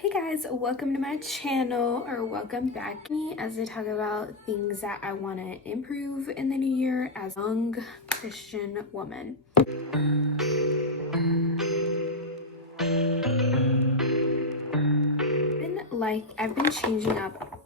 Hey guys, welcome to my channel, or welcome back to me as I talk about things that I want to improve in the new year as a young Christian woman. I've been changing up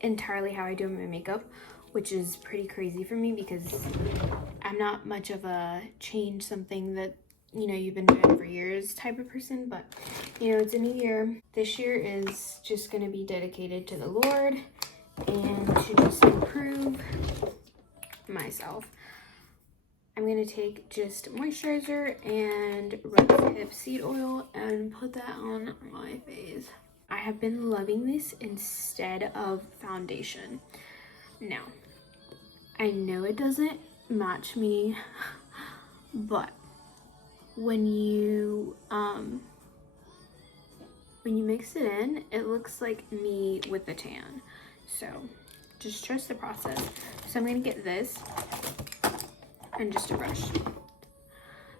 entirely how I do my makeup, which is pretty crazy for me because I'm not much of a change something that you've been doing for years type of person, but it's a new year. This year is just going to be dedicated to the Lord and to just improve myself. I'm going to take just moisturizer and rosehip seed oil and put that on my face. I have been loving this instead of foundation. Now, I know it doesn't match me, but when you mix it in, it looks like me with a tan. So just trust the process. So I'm gonna get this and just a brush.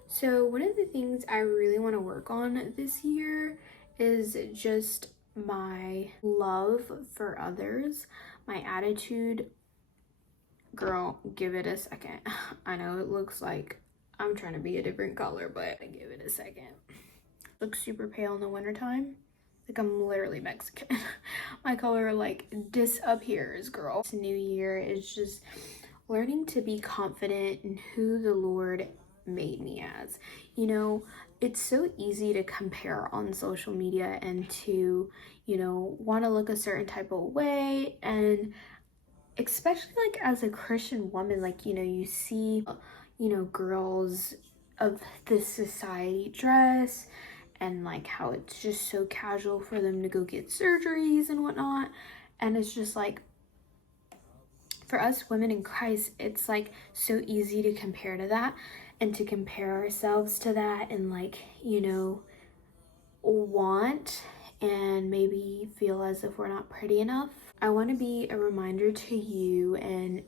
So one of the things I really want to work on this year is just my love for others, my attitude. Girl, give it a second. I know it looks like I'm trying to be a different color, but give it a second. Looks super pale in the wintertime. Like I'm literally Mexican. My color like disappears, girl. This new year is just learning to be confident in who the Lord made me as. It's so easy to compare on social media and to, want to look a certain type of way, and especially like as a Christian woman, like you see girls of this society dress and like how it's just so casual for them to go get surgeries and whatnot, and it's just like for us women in Christ, it's like so easy to compare to that and to compare ourselves to that and like want and maybe feel as if we're not pretty enough. I want to be a reminder to you and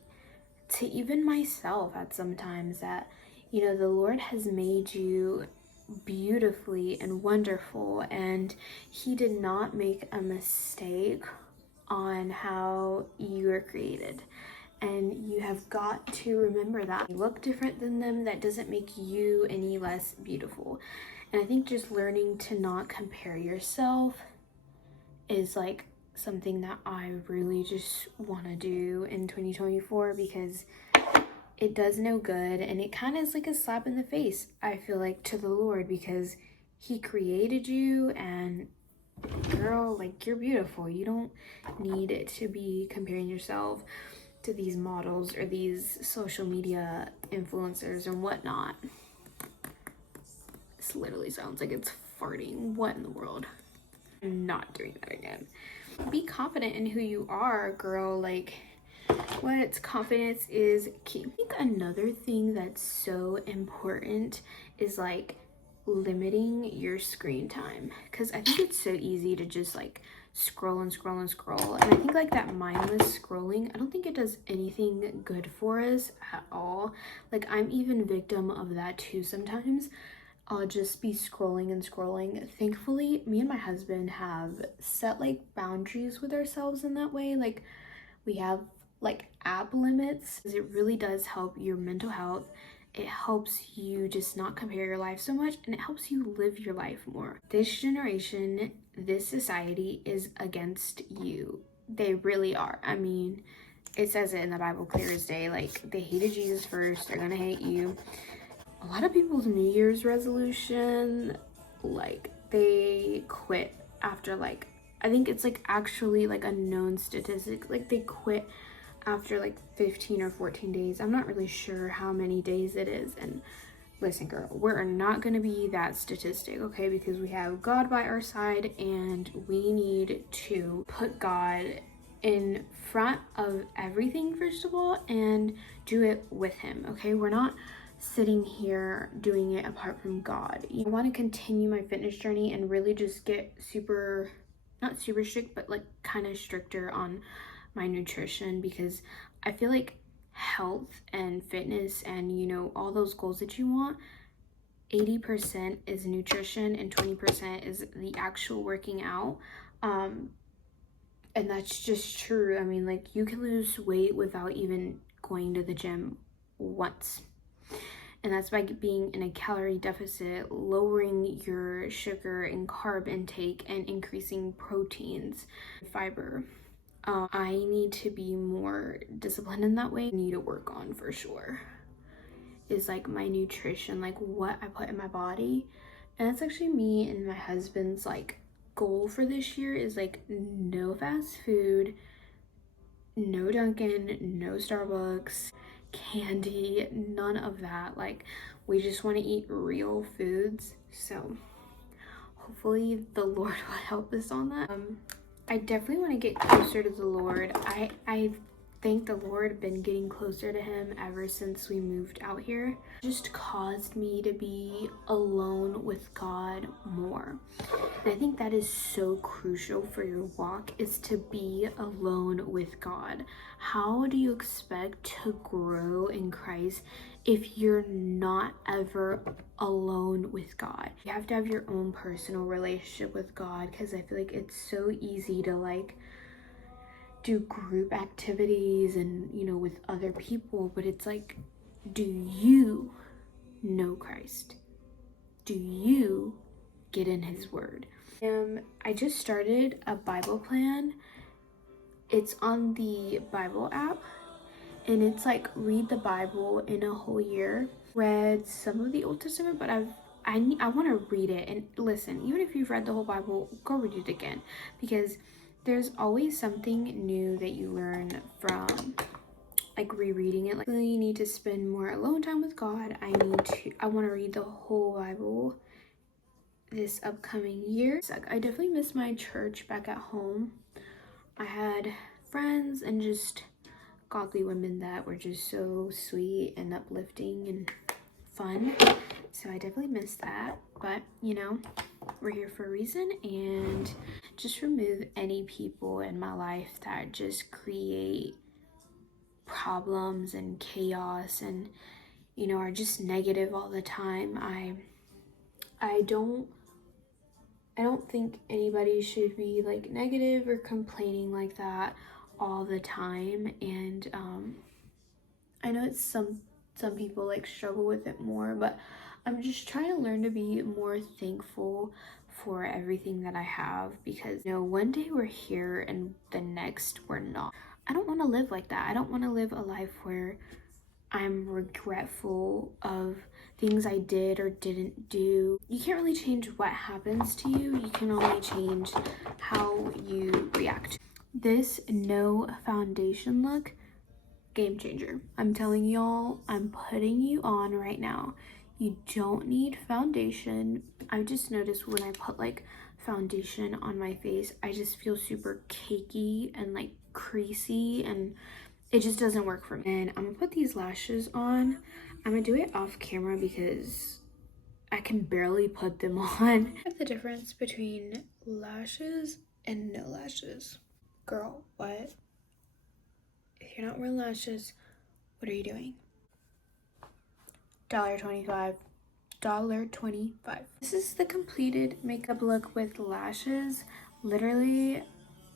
to even myself at sometimes that the Lord has made you beautifully and wonderful, and he did not make a mistake on how you were created, and you have got to remember that. You look different than them, that doesn't make you any less beautiful. And I think just learning to not compare yourself is like something that I really just want to do in 2024, because it does no good, and it kind of is like a slap in the face, I feel like, to the Lord, because he created you, and girl, like, you're beautiful. You don't need it to be comparing yourself to these models or these social media influencers and whatnot. This literally sounds like it's farting. What in the world? I'm not doing that again. Be confident in who you are, girl. Like, what confidence is key. I think another thing that's so important is like limiting your screen time, because I think it's so easy to just like scroll and scroll and scroll, and I think like that mindless scrolling, I don't think it does anything good for us at all. Like I'm even victim of that too sometimes. I'll just be scrolling and scrolling. Thankfully, me and my husband have set like boundaries with ourselves in that way. Like we have like app limits. It really does help your mental health. It helps you just not compare your life so much, and it helps you live your life more. This generation, this society is against you. They really are. I mean, it says it in the Bible clear as day. Like, they hated Jesus first, they're gonna hate you. A lot of people's New Year's resolution, like, they quit after like, I think it's like actually like a known statistic, like they quit after like 15 or 14 days. I'm not really sure how many days it is. And listen, girl, we're not going to be that statistic, okay? Because we have God by our side, and we need to put God in front of everything, first of all, and do it with him, okay? We're not sitting here doing it apart from God. I want to continue my fitness journey and really just get super, not super strict, but like kind of stricter on my nutrition, because I feel like health and fitness and all those goals that you want, 80% is nutrition and 20% is the actual working out. And that's just true. I mean, like, you can lose weight without even going to the gym once. And that's by being in a calorie deficit, lowering your sugar and carb intake, and increasing proteins, fiber. I need to be more disciplined in that way. I need to work on for sure is like my nutrition, like what I put in my body. And that's actually me and my husband's like goal for this year is like no fast food, no Dunkin', no Starbucks, candy, none of that. Like, we just want to eat real foods. So hopefully the Lord will help us on that. I definitely want to get closer to the Lord. I thank the Lord, been getting closer to him ever since we moved out here. It just caused me to be alone with God more. And I think that is so crucial for your walk, is to be alone with God. How do you expect to grow in Christ if you're not ever alone with God? You have to have your own personal relationship with God, because I feel like it's so easy to like do group activities and, you know, with other people, but it's like, do you know Christ? Do you get in his word? I just started a Bible plan. It's on the Bible app, and it's like read the Bible in a whole year. Read some of the Old Testament, but I want to read it. And listen, even if you've read the whole Bible, go read it again, because there's always something new that you learn from like rereading it. Like, you really need to spend more alone time with God. I want to read the whole Bible this upcoming year. I definitely miss my church back at home. I had friends and just godly women that were just so sweet and uplifting and fun. So I definitely miss that. But, you know, we're here for a reason, and just remove any people in my life that just create problems and chaos and, you know, are just negative all the time. I don't think anybody should be like negative or complaining like that all the time. And I know it's some people like struggle with it more, but I'm just trying to learn to be more thankful for everything that I have, because, you know, one day we're here and the next we're not. I don't want to live like that. I don't want to live a life where I'm regretful of things I did or didn't do. You can't really change what happens to you. You can only change how you react. This no foundation look, game changer. I'm telling y'all, I'm putting you on right now. You don't need foundation. I just noticed when I put like foundation on my face, I just feel super cakey and like creasy, and it just doesn't work for me. And I'm gonna put these lashes on. I'm gonna do it off camera because I can barely put them on. The difference between lashes and no lashes. Girl, what? If you're not wearing lashes, what are you doing? $1.25. $1.25. This is the completed makeup look with lashes. Literally,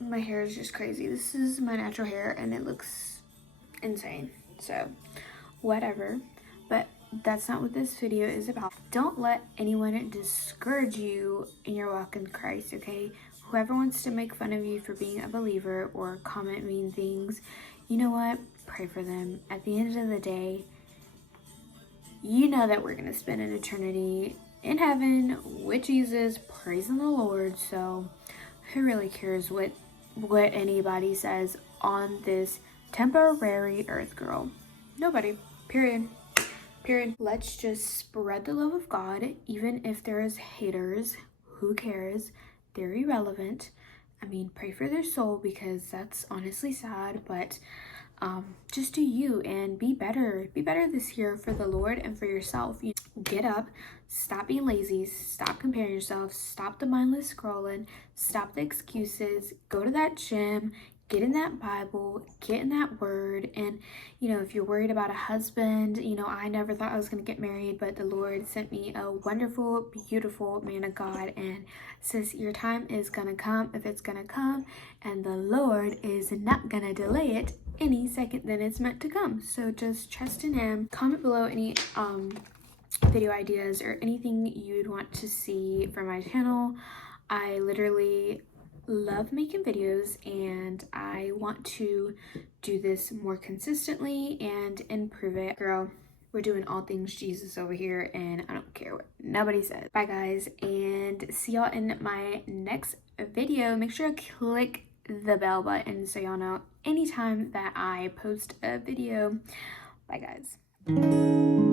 my hair is just crazy. This is my natural hair and it looks insane. So, whatever. But that's not what this video is about. Don't let anyone discourage you in your walk in Christ, okay? Whoever wants to make fun of you for being a believer or comment mean things, you know what? Pray for them. At the end of the day, you know that we're going to spend an eternity in heaven with Jesus, praising the Lord. So who really cares what anybody says on this temporary earth, girl? Nobody. Period. Let's just spread the love of God, even if there is haters. Who cares? They're irrelevant. I mean, pray for their soul, because that's honestly sad, but just do you and be better. Be better this year for the Lord and for yourself. You know, get up, stop being lazy, stop comparing yourself, stop the mindless scrolling, stop the excuses, go to that gym, get in that Bible, get in that word. And, you know, if you're worried about a husband, you know, I never thought I was going to get married, but the Lord sent me a wonderful, beautiful man of God. And sis, your time is going to come if it's going to come, and the Lord is not going to delay it any second than it's meant to come. So just trust in him. Comment below any video ideas or anything you'd want to see from my channel. I literally love making videos, and I want to do this more consistently and improve it. Girl, we're doing all things Jesus over here, and I don't care what nobody says. Bye guys, and see y'all in my next video. Make sure to click the bell button so y'all know anytime that I post a video. Bye guys.